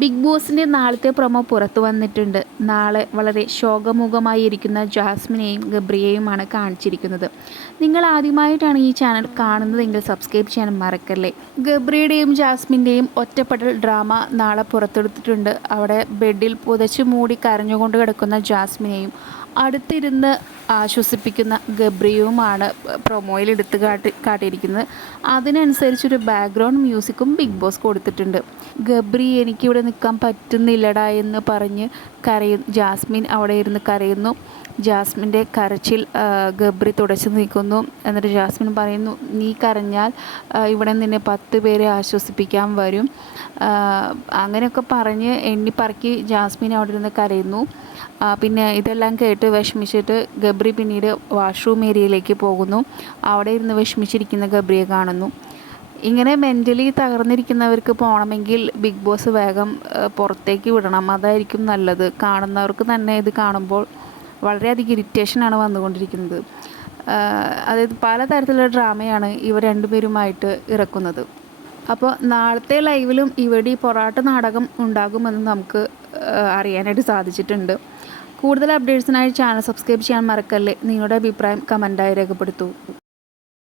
Big ബോസിന്റെ നാളത്തെ promo പുറത്തു വന്നിട്ടുണ്ട്. നാളെ വളരെ ശോകമുഖമായിരിക്കുന്ന ജാസ്മിനെയും ഗബ്രിയെയുമാണ് കാണിച്ചിരിക്കുന്നത്. നിങ്ങൾ ആദ്യമായിട്ടാണ് ഈ ചാനൽ കാണുന്നതെങ്കിൽ സബ്സ്ക്രൈബ് ചെയ്യാൻ മറക്കല്ലേ? ഗബ്രിയുടെയും ജാസ്മിന്റെയും ഒറ്റപ്പെടൽ ഡ്രാമ നാളെ പുറത്തെടുത്തിട്ടുണ്ട്. അവിടെ ബെഡിൽ പുതച്ചു മൂടി കരഞ്ഞുകൊണ്ട് കിടക്കുന്ന ജാസ്മിനെയും അടുത്തിരുന്ന് ആശ്വസിപ്പിക്കുന്ന ഗബ്രിയുമാണ് പ്രൊമോയിൽ എടുത്ത് കാട്ടി കാട്ടിയിരിക്കുന്നത്. അതിനനുസരിച്ചൊരു ബാക്ക്ഗ്രൗണ്ട് മ്യൂസിക്കും ബിഗ് ബോസ് കൊടുത്തിട്ടുണ്ട്. ഗബ്രി എനിക്കിവിടെ നിൽക്കാൻ പറ്റുന്നില്ലടാ എന്ന് പറഞ്ഞ് കരയു ജാസ്മിൻ അവിടെ ഇരുന്ന് കരയുന്നു. ജാസ്മിന്റെ കരച്ചിൽ ഗബ്രി തുടച്ചു നിൽക്കുന്നു എന്നിട്ട് ജാസ്മിൻ പറയുന്നു നീ കരഞ്ഞാൽ ഇവിടെ നിന്നെ പത്ത് പേരെ ആശ്വസിപ്പിക്കാൻ വരും. അങ്ങനെയൊക്കെ പറഞ്ഞ് എണ്ണിപ്പറക്കി ജാസ്മിൻ അവിടെ ഇരുന്ന് കരയുന്നു. പിന്നെ ഇതെല്ലാം കേട്ട് വിഷമിച്ചിട്ട് ഗബ്രി പിന്നീട് വാഷ്റൂം ഏരിയയിലേക്ക് പോകുന്നു. അവിടെ ഇരുന്ന് വിഷമിച്ചിരിക്കുന്ന ഗബ്രിയെ കാണുന്നു. ഇങ്ങനെ മെന്റലി തകർന്നിരിക്കുന്നവർക്ക് പോകണമെങ്കിൽ ബിഗ് ബോസ് വേഗം പുറത്തേക്ക് വിടണം. അതായിരിക്കും നല്ലത്. കാണുന്നവർക്ക് തന്നെ ഇത് കാണുമ്പോൾ വളരെയധികം ഇറിറ്റേഷനാണ് വന്നുകൊണ്ടിരിക്കുന്നത്. അതായത് പലതരത്തിലുള്ള ഡ്രാമയാണ് ഇവർ രണ്ടുപേരുമായിട്ട് ഇറക്കുന്നത്. അപ്പോൾ നാളത്തെ ലൈവിലും ഇവിടെ പൊറാട്ട നാടകം ഉണ്ടാകുമെന്ന് നമുക്ക് അറിയാനായിട്ട് സാധിച്ചിട്ടുണ്ട്. കൂടുതൽ അപ്ഡേറ്റ്സിനായി ചാനൽ സബ്സ്ക്രൈബ് ചെയ്യാൻ മറക്കല്ലേ? നിങ്ങളുടെ അഭിപ്രായം കമന്റായി രേഖപ്പെടുത്തൂ.